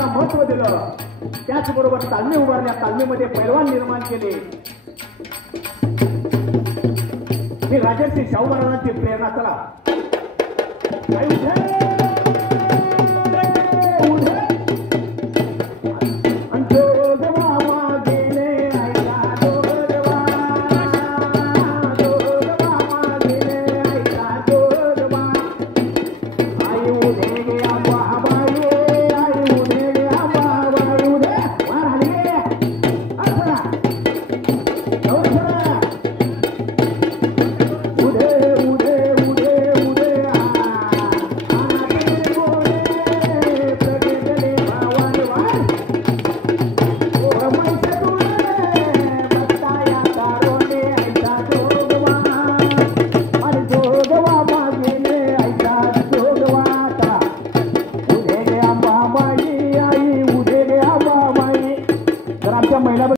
महत्व दिलं. त्याचबरोबर तालमी उभारल्या, तालमीमध्ये पैलवान निर्माण केले. ही राजर्षी शाहू महाराजांची प्रेरणा. चला महिला